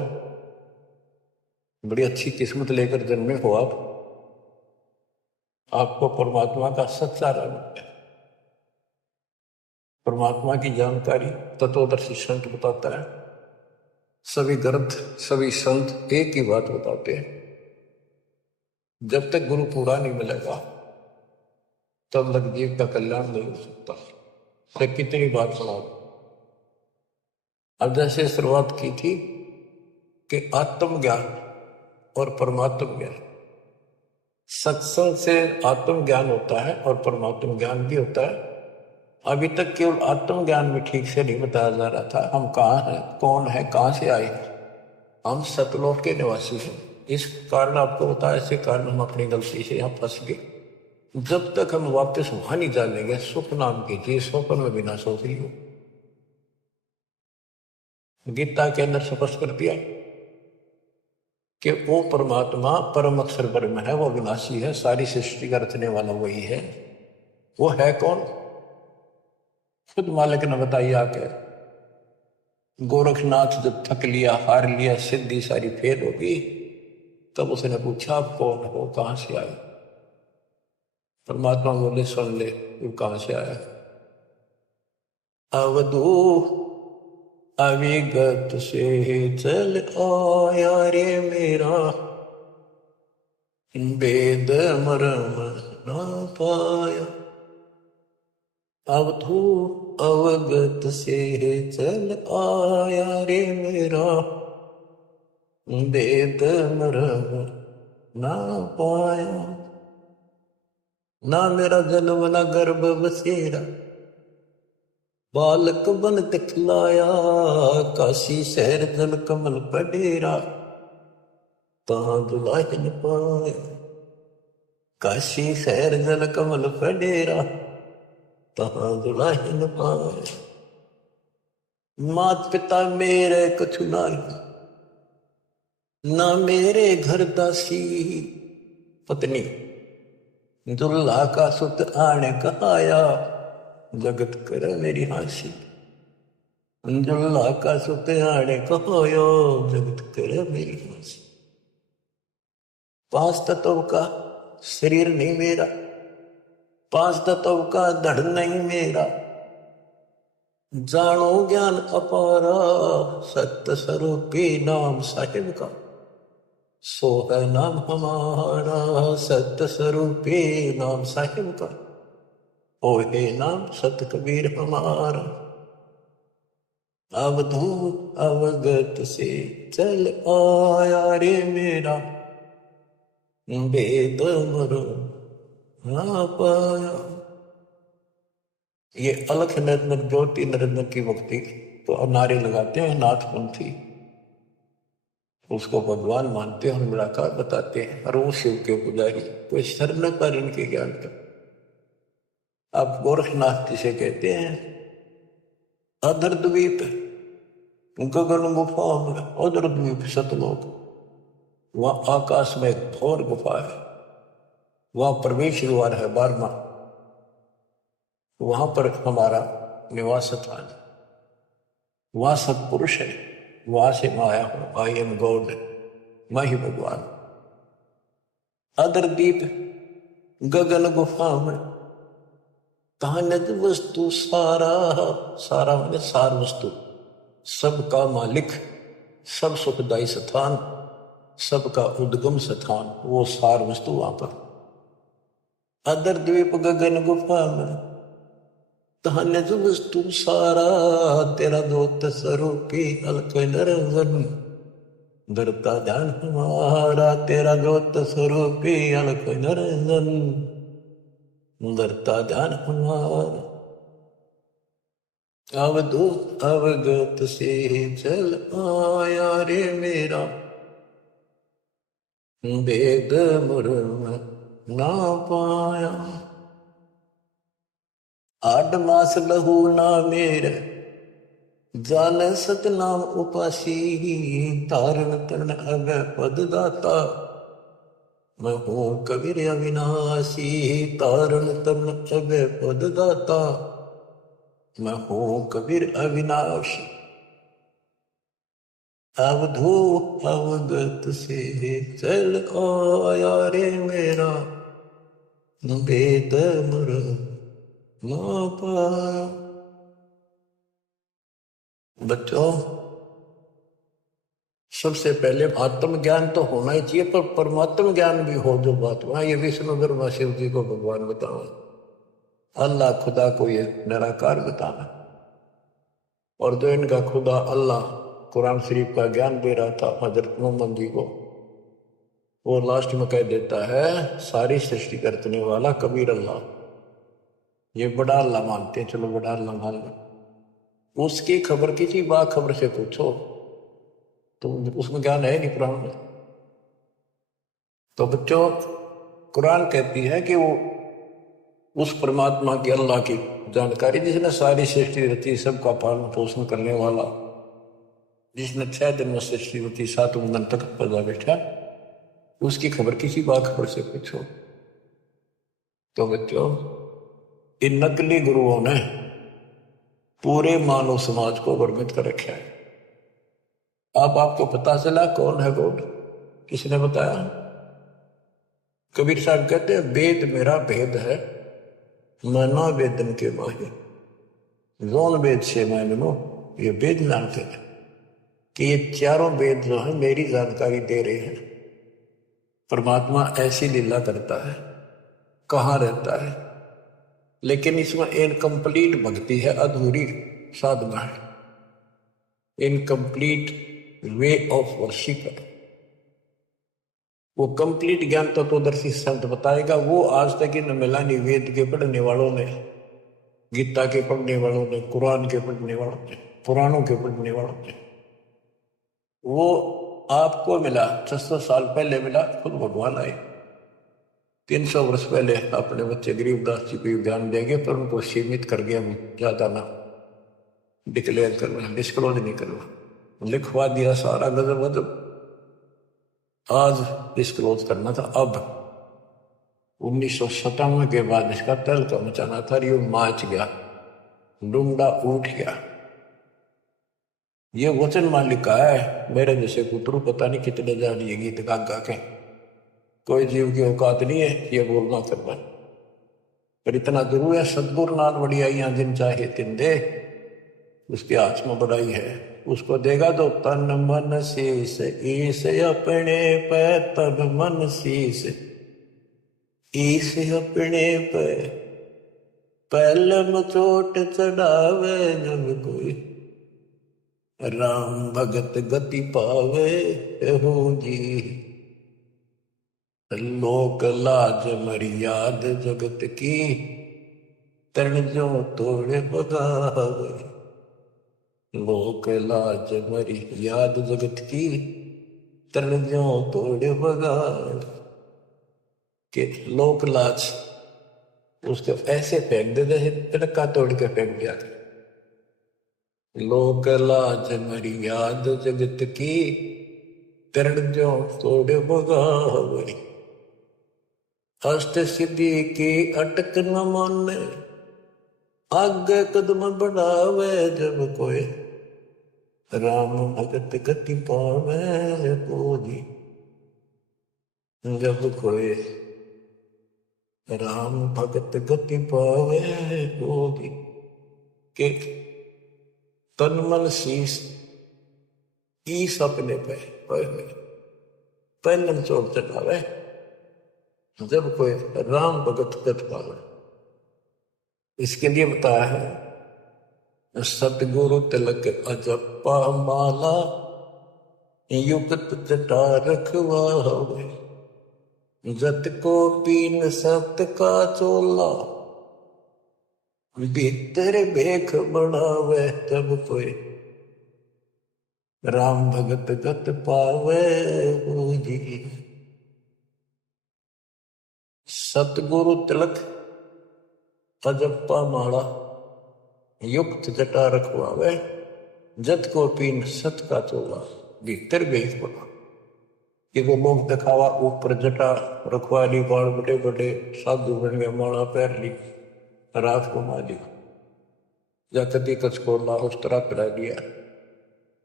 बड़ी अच्छी किस्मत लेकर जन्मे हो आप, आपको परमात्मा का सच्चा रंग, परमात्मा की जानकारी तत्वदर्शी संत बताता है। सभी ग्रंथ सभी संत एक ही बात बताते हैं, जब तक गुरु पूरा नहीं मिलेगा तब तक जीव का कल्याण नहीं हो सकता। से कितनी बार सुना। अब जैसे शुरुआत की थी कि आत्मज्ञान और परमात्म ज्ञान, सत्संग से आत्मज्ञान होता है और परमात्म ज्ञान भी होता है। अभी तक केवल आत्मज्ञान भी ठीक से नहीं बताया जा रहा था। हम कहाँ हैं, कौन है, कहाँ से आए, हम सतलोक के निवासी हैं। इस कारण आपको बताया, इसी कारण हम अपनी गलती से यहाँ फंस गए। जब तक हम वापस वहां नहीं जानेंगे, सुख नाम की चीज स्वप्न में बिना सोच रही हो। गीता के अंदर स्पष्ट कर दिया कि वो परमात्मा परम अक्षर ब्रह्म है, वो विनाशी है, सारी सृष्टि का रचने वाला वही है। वो है कौन? खुद मालिक ने बताइए आके। गोरखनाथ जब थक लिया, हार लिया, सिद्धि सारी फेल होगी, तब उसने पूछा आप कौन हो, कहां से आए? परमात्मा बोले सुन ले, तू कहां से आया? अवधू अविगत से चल आया रे मेरा, वेद मरम ना पाया। अवधू अवगत से चल आया रे मेरा, वेद मरम ना पाया। ना मेरा जन्म ना गर्भ बसेरा, बालक बन दिखलाया, काशी शहर जल कमल पडेरा, तहां दुलाहिन पाया। काशी शहर जल कमल पडेरा, तहां दुलाहिन पाया। मात पिता मेरे कछु नाही, ना मेरे घर दासी, पत्नी दुल्हा का सुत आने कहाया, जगत कर मेरी हासी। दुल्हा का सुत आने कहाया, जगत कर मेरी हासी। पांच तत्व का शरीर नहीं मेरा, पांच तत्व का धड़ नहीं मेरा, जानो ज्ञान अपारा, सत्य स्वरूपी नाम साहिब का, सो है नाम हमारा, सत्य स्वरूपी नाम साहिब का, ओ हे नाम सत कबीर हमारा। अवधूत अवगत से चल आया रे मेरा, वेद मरो ना पाया। ये अलख निरंजन ज्योति निरंजन की मुक्ति तो नारे लगाते हैं नाथपंथी, उसको भगवान मानते हैं और निराकार बताते हैं, और वो शिव के पुजारी, कोई शर्म न कर इनके ज्ञान का। आप गोरखनाथ जिसे कहते हैं, अधर द्वीप गगन गुफा में, अधर द्वीप सतलोक, वहां आकाश में एक घोर गुफा है, वहां प्रवेश द्वार है 12वां, वहां पर हमारा निवास स्थान, वहां सत्पुरुष है, वहां से मैं आया हूं, आई एम गॉड, मैं ही भगवान। अदर दीप गगन गुफा में, कहानत वस्तु सारा, सारा मैंने सार वस्तु, सबका मालिक, सब सुखदायी स्थान, सबका उद्गम स्थान, वो सार वस्तु वहां पर। अदर द्वीप गगन गुफा में, कहानत वस्तु सारा, तेरा दोत स्वरूपी अलक निरंजन, धरता ध्यान हमारा, तेरा दोत स्वरूपी अलक निरंजन, धरता ध्यान हमारा। अवधूत अवगत से चल आया रे मेरा, वेद मुर्म ना पाया, 8 मास लहू ना मेरे, जान सतनाम उपासी, तारण तरण अब पद दाता, मैं हूं कबीर अविनाशी, तारण तरण अब पद दाता, मैं हूं कबीर अविनाशी। अवधूत अवगत से चल आया रे मेरा, वेद मुर्म ना पाया। बच्चों, सबसे पहले आत्म ज्ञान तो होना ही चाहिए, पर परमात्म ज्ञान भी हो जो बात वहां, ये विष्णु ब्रह्मा शिव जी को भगवान बताओ, अल्लाह खुदा को ये निराकार बताना। और जो इनका खुदा अल्लाह कुरान शरीफ का ज्ञान दे रहा था हजरत मोहम्मद जी को, वो लास्ट में कह देता है सारी सृष्टि करने वाला कबीर अल्लाह, ये बड़ा अल्लाह मानते हैं, चलो बड़ा अल्लाह मान लो। उसकी खबर किसी बाखबर से पूछो तो उसमें ज्ञान है नहीं कुरान में। तो बच्चों, कुरान कहती है कि वो उस परमात्मा की, अल्लाह की जानकारी, जिसने सारी सृष्टि रची, सबका पालन पोषण करने वाला, जिसने 6 दिन में सृष्टि रची, 7वें दिन तक पैदा बैठा, उसकी खबर किसी बाखबर से पूछो। तो बच्चों, इन नकली गुरुओं ने पूरे मानव समाज को भ्रमित कर रखा है। अब आपको पता चला कौन है गॉड? किसने बताया? कबीर साहब कहते हैं, वेद मेरा भेद है, मना वेदन के माहिर, जौन वेद से मैं लो, ये वेद जानते हैं कि ये चारों वेद जो है मेरी जानकारी दे रहे हैं। परमात्मा ऐसी लीला करता है, कहाँ रहता है, लेकिन इसमें इनकम्प्लीट भक्ति है, अधूरी साधना है, इनकम्प्लीट वे ऑफ वर्शिप है। वो कंप्लीट ज्ञान तत्वदर्शी संत बताएगा, वो आज तक इन मिला नहीं। वेद के पढ़ने वालों ने, गीता के पढ़ने वालों ने, कुरान के पढ़ने वालों ने, पुराणों के पढ़ने वालों ने, वो आपको मिला 600 साल पहले मिला, खुद भगवान आए 300 वर्ष पहले अपने बच्चे गरीबदास जी को ध्यान देंगे, पर उनको सीमित कर गया, ज्यादा ना डिक्लेयर करना, डिस्क्लोज नहीं करना, लिखवा दिया सारा गजब वजब। आज डिस्क्लोज करना था, अब 1997 के बाद इसका तहलका मचाना था, यो माच गया, डूंगा उठ गया। ये वचन मालिक का है, मेरे जैसे पुत्रु पता नहीं कितने जानिए गीत गा गा के, कोई जीव की औकात नहीं है ये बोलना करना, पर इतना जरूर है, सदगुरु नाथ बढ़िया जिन चाहे तिन दे, उसके हाथ में बड़ाई है, उसको देगा तो तन मन शीस, ईस अपने पे तन मन शीस, ईस अपने पे पहलम चोट चढ़ावे, जब कोई राम भगत गति पावे हो जी, लोक लाज मर्याद जगत की, तरण जो तोड़े बगावे, लोक लाज मरी याद जगत की, तरणियों तोड़ बगाड़। के लोक लाज उसको ऐसे फेंक दे जैसे तिनका तोड़ के फेंक दिया। लोक लाज मरी याद जगत की, तरणियों तोड़ बगाड़। अष्ट सिद्धि की अटक न माने, आगे कदम बढ़ावे जब कोई, राम भगत गति पावे कोई। जब कोई राम भगत गति पावे कोई। के तन मन शीस ईस अपने पे पहलन चोट चढ़ावे, जब कोई राम भगत गति पावे। इसके लिए बताया है सतगुरु तिलक अजपा माला, युक्त जटा रखवावे। जत को पीन सत का चोला, भीतर भेख बढ़ावे। जब कोई राम भगत गत पावे जी। सतगुरु तिलक अजप्पा माला, युक्त जटा रखवावे। जत को पीन सत का चोला, भीतर भेख बढ़ावे। कि वो लोग दिखावा ऊपर जटा रखवा ली, बाल बड़े बड़े साधु बन गए, माला पहन ली, रात को माली या कदी कचकोला उस तरह पिला दिया,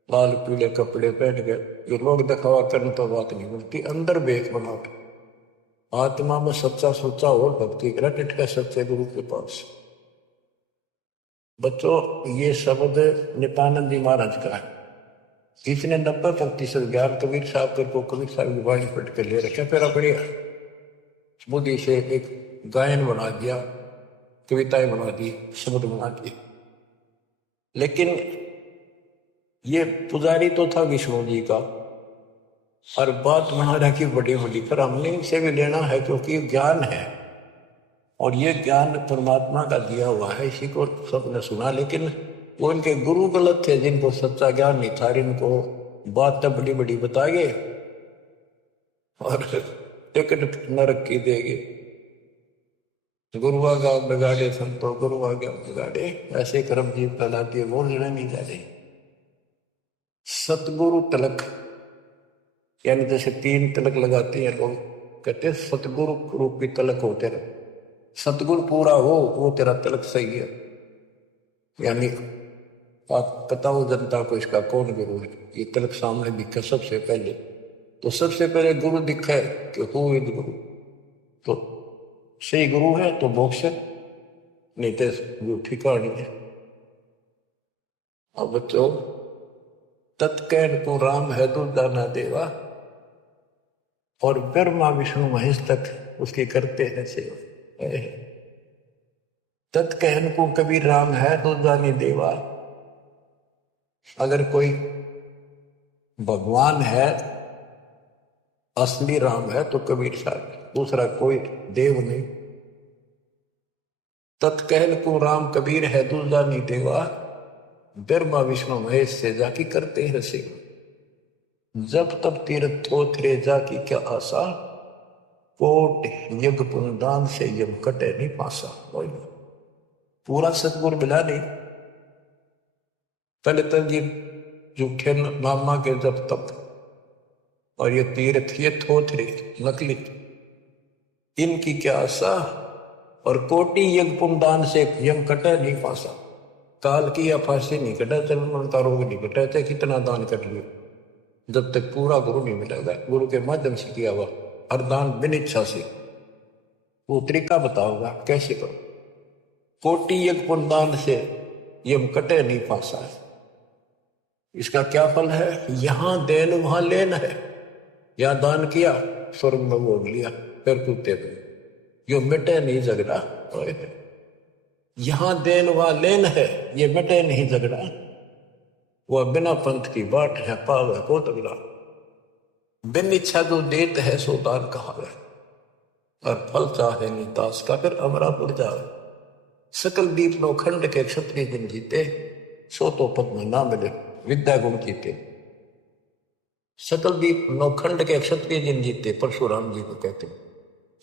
लाल पीले कपड़े पहन गए। ये लोग दिखावा करने तो बात नहीं बनती, अंदर बेख बना के आत्मा में सच्चा सोचा और भक्ति करा, टिटका सच्चे गुरु के पास। बच्चों ये शब्द नित्यानंद जी महाराज का है। इसने 90% ज्ञान कबीर साहब को कबीर साहब की वाणी पढ़ के ले रखा, फिर अपनी बुद्धि से एक गायन बना दिया, कविताएं बना दी, शब्द बना दिए। लेकिन ये पुजारी तो था विष्णु जी का, और बात बना रखी बड़ी बड़ी, पर हमने इनसे भी लेना है क्योंकि ज्ञान है और ये ज्ञान परमात्मा का दिया हुआ है, इसी को सबने सुना। लेकिन वो इनके गुरु गलत थे, जिनको सच्चा ज्ञान नहीं था, इनको बात तो बड़ी बड़ी बताएंगे और टिकट नरक की देंगे। गुरु आज्ञा बिगाड़े संतो गुरु आज्ञा बिगाड़े, ऐसे कर्म जीव कहलाती है, वो लेना नहीं जा रही। सतगुरु तिलक यानी जैसे 3 तिलक लगाते हैं लोग, कहते सतगुरु रूपी तिलक हो तेरा, सतगुरु पूरा हो वो तेरा तिलक सही है। यानी आप बताओ जनता को इसका कौन गुरु है। ये तिलक सामने दिखे सबसे पहले, तो सबसे पहले गुरु दिखे कि हु इज गुरु, तो सही गुरु है तो मोक्ष, नहीं तो झूठी कहानी है। अब बच्चों तत्कैन को राम है दूजा ना देवा, और ब्रह्मा विष्णु महेश तक उसकी करते हैं सेवा। तत्कैन को कबीर राम है दूजा नहीं देवा। अगर कोई भगवान है, असली राम है, तो कबीर साहब, दूसरा कोई देव नहीं। तत्कहल को राम कबीर है दूजा नहीं देवा, ब्रह्मा विष्णु महेश से जाकी करते हैं सेवा। जब तब तीर्थ थोथरे जाकी क्या आशा, कोट यज्ञ पुनदान से यम कटे नहीं पासा। पूरा सतगुरु मिला नहीं, पहले तक ये झूठे नामा के जब तक, और ये तीर्थ ये थोथरे नकली, इनकी क्या आशा, और कोटि यज्ञ पुनदान से यम कटे नहीं पासा। काल की या फांसी नहीं कटा, चरण का रोग नहीं कटा, चाहे कितना दान कर लियो, जब तक पूरा गुरु नहीं मिलेगा। गुरु के माध्यम से किया हुआ हर दान बिन इच्छा से, वो तरीका बताओगा कैसे करो। कोटि यज्ञ पुनदान से यम कटे नहीं पासा है। इसका क्या फल है, यहां देन वहां लेन है। या दान किया स्वर्ग में भोग लिया, फिर कुत्ते को यो मिटे नहीं झगड़ा। यहां देन वहां लेन है, ये मिटे नहीं झगड़ा। वह बिना पंथ की बाट है पाव है को तगड़ा। बिन इच्छा जो देत है सो दान कहा है, और फल चाहे नहीं दास का फिर अमरा पुर जावे। सकल दीप नो खंड के क्षत्रिय दिन जीते, सो तो पद में ना मिले विद्या गुण जीते। सकल दीप नौखंड के क्षत्रिय जिन जीते परशुराम जी को कहते।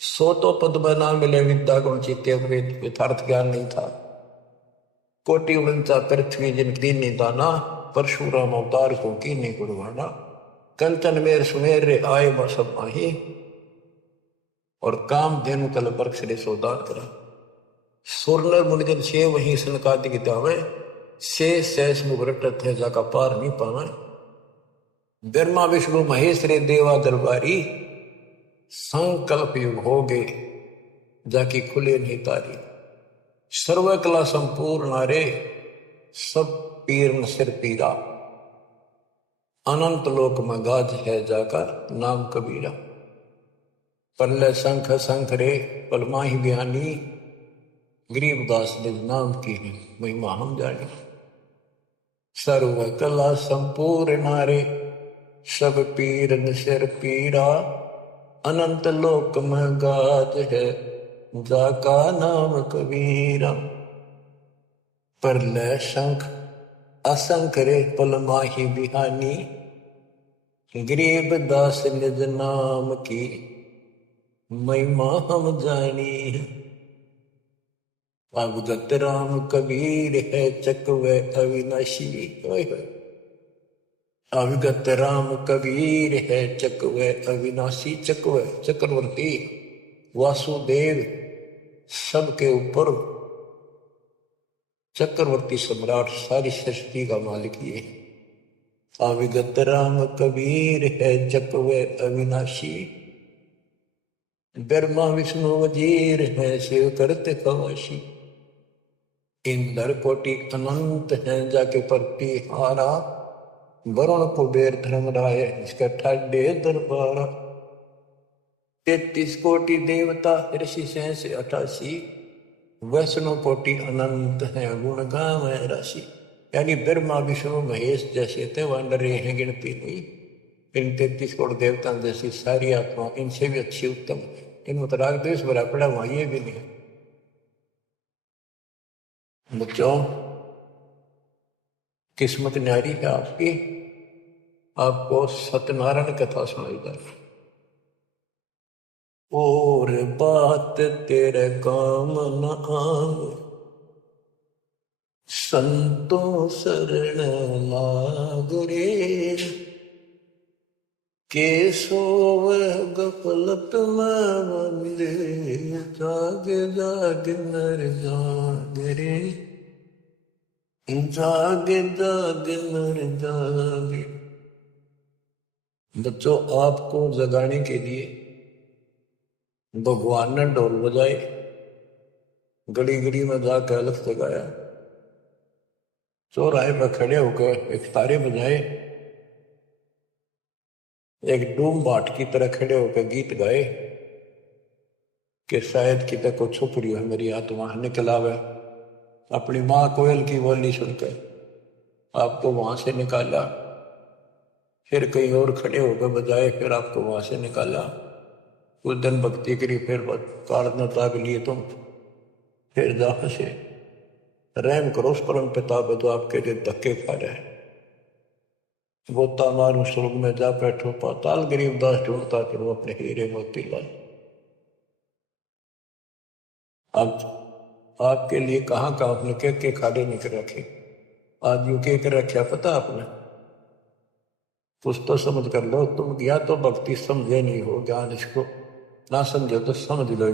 सो तो पद में ना मिले विद्या गुण जीते, वेद यथार्थ ज्ञान नहीं था। कोटि उड़नता पृथ्वी जिन दीन नहीं दाना, परशुराम अवतार को की नहीं कुर्बाना। कंचन मेर सुमेर रे आए सब माही, और काम धेनु कल बरक्ष रे सोदान करा। सुरनर मुनिजन छे वही सनकादि की दावे, से सैस मुगरट थे जाका पार नहीं पावे। ब्रह्मा विष्णु महेश रे देवा दरबारी, संकल्प युग हो गए जाकी खुले नहीं तारी। सर्व कला संपूर्ण नारे, सब पीर न सिर पीरा। अनंत लोक में गाज है जाकर नाम कबीरा। पल्ले शंख शंख रे पलमा ही बयानी, गरीबदास निज नाम की महिमा हम जानी। सर्व कला संपूर्ण नारे, सब पीर न सिर पीरा। अनंत लोक में गाज है जाका नाम कबीरा। परलय शंख असंख रे पलमा ही बिहानी, गरीब दास निज नाम की महिमा हम जानी। अवगत राम कबीर है चकवे अविनाशी। अवगत राम कबीर है चकवे अविनाशी। चकवे चक्रवर्ती वासुदेव सबके ऊपर चक्रवर्ती सम्राट सारी सृष्टि का मालिक ये। अविगत राम कबीर है चकवे अविनाशी, ब्रह्मा विष्णु वजीर है शिव करते खवाशी। इंद्र कोटि अनंत है जाके परती हारा, वरुण कुबेर धर्मराय इसका ठाडे दरबारा। 33 कोटि देवता ऋषि सहस 88, वैष्णो कोटि अनंत है गुण गावे राशि। यानी ब्रह्मा विष्णु महेश जैसे थे वह रहे हैं गिनती नहीं। इन 33 करोड़ देवता जैसी सारी आत्मा इनसे भी अच्छी उत्तम, इनमें तो राग द्वेष भरा पड़ा हुआ ये भी नहीं। बच्चों किस्मत न्यारी है आपकी, आपको सत्यनारायण कथा सुनाई जाए। और बात तेरे काम न आवे, संतों शरण लाग रे। के सोव गफलत में मिले, जाग जाग नर जाग रे। जाग जाग नर जाग। बच्चों आपको जगाने के लिए भगवान ने ढोल बजाए, गली गली में जाकर अलग जगाया। चौराहे पर खड़े होकर एक तारे बजाए, एक डूम बाट की तरह खड़े होकर गीत गाए कि शायद कितने को छुप रही है मेरी आत्मा निकलावे। अपनी माँ कोयल की बोली सुनकर आपको वहां से निकाला, फिर कहीं और खड़े होकर बजाए, फिर आपको वहां से निकाला। कुछ दिन भक्ति करी, फिर काढ़ना ताक लिए तुम, फिर जहां से रहम करो उस परम पिता पे तो आपके लिए धक्के खा रहे। गोता मारू स्वर्ग में जा बैठो पाताल, गरीबदास ढूंढता करो अपने हीरे मोती लाल। अब आपके लिए कहाँ का आपने के खाड़े निकल रखे, आज यू के रखा पता आपने? कुछ तो समझ कर लो तुम, या तो भक्ति समझे नहीं हो, ज्ञान इसको ना समझो तो समझ लो।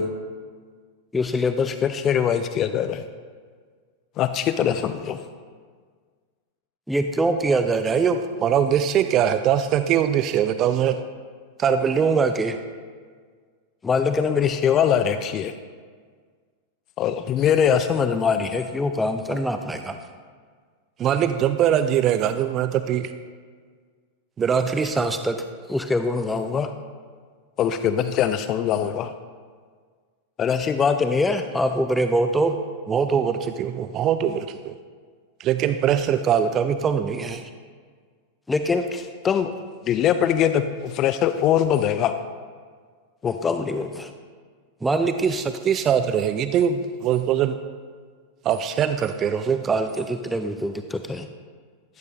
ये सिलेबस फिर से रिवाइज किया जा रहा है, अच्छी तरह समझो ये क्यों किया जा रहा है, ये हमारा उद्देश्य क्या है, दास का क्या उद्देश्य है बताओ। मैं कर लूंगा कि मालिक ने मेरी सेवा ला रखी है और मेरे असमझ मारी है कि वो काम करना पड़ेगा। मालिक जब राजी रहेगा जब मैं कभी मेरा आखिरी सांस तक उसके गुण गाऊंगा और उसके बच्चा ने सुन लाऊंगा। और ऐसी बात नहीं है आप उभरे बहुत उभर चुके हो, बहुत उभर चुके हो, लेकिन प्रेशर काल का भी कम नहीं है। लेकिन तुम ढीले पड़ गए तो प्रेशर और बढ़ेगा, वो कम नहीं होगा। मालिक की शक्ति साथ रहेगी तो वजन आप सहन करते रहोगे, काल के जितने भी कोई दिक्कत है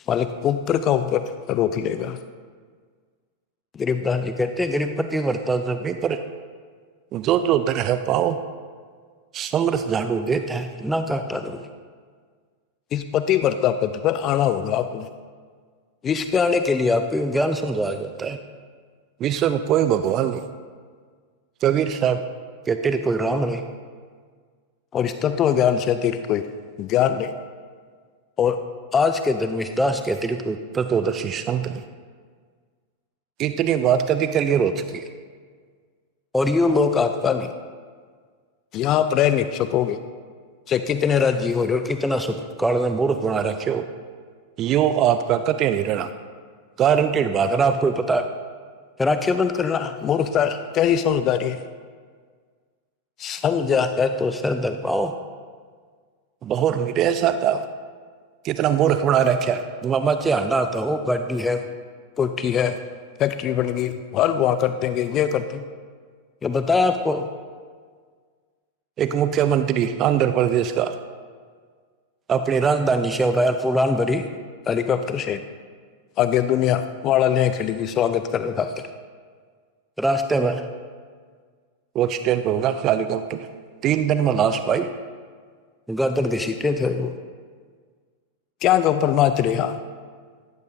मालिक ऊपर का ऊपर रोक लेगा। गरीबदास जी कहते गरीब पति वर्ता जमी पर जो जो दर है पाओ समर्थ झाड़ू देता है ना काटा दो। इस पति वर्ता पद पर आना होगा आपने। विश्व पे आने के लिए आपको ज्ञान समझाया जाता है। विश्व में कोई भगवान नहीं, कबीर साहब कहते थे कोई राम नहीं, और इस तत्व ज्ञान से अतिरिक्त कोई ज्ञान नहीं, और आज के धर्मेश के अतिरिक्त कोई तत्वदर्शी संत नहीं। इतनी बात कभी क्लियर हो चुकी है, और यो लोग आपका नहीं, यहां आप रह नहीं सकोगे, चाहे कितने राज्य हो रहे हो, कितना सुख काल में मूर्ख बना रखे हो, यो आपका कते नहीं रहना। गारंटेड बात है, आपको पता है। फिर आंखें बंद करना मूर्खता कैसी समझदारी है। समझा है तो सर दर पाओ, बहुत नहीं ऐसा था। कितना मूर्ख बना रखा है। मामा चाहना आता हो, गाड़ी है, कोठी है, फैक्ट्री बन गई, हल वहां कर देंगे, ये करते। ये बताया आपको एक मुख्यमंत्री आंध्र प्रदेश का अपनी राजधानी से उड़ान भरी हेलीकॉप्टर से, आगे दुनिया वाला ले खड़ी थी स्वागत करने खातिर। रास्ते में वो एक्सीडेंट होगा हेलीकॉप्टर, 3 दिन में लाश पाई, गदर की सीटें थे वो। क्या ऊपर नाच रहा,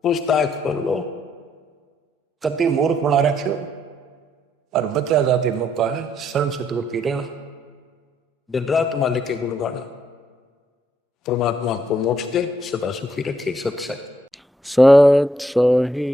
पूछताछ कर लो, कति मूर्ख बना रखे हो। और बचा जाते मौका है शरण से दूर की रहना, दिन रात मालिक के गुण गाना। परमात्मा को मोक्ष दे, सदा सुखी रखे। सत्संग सत सही।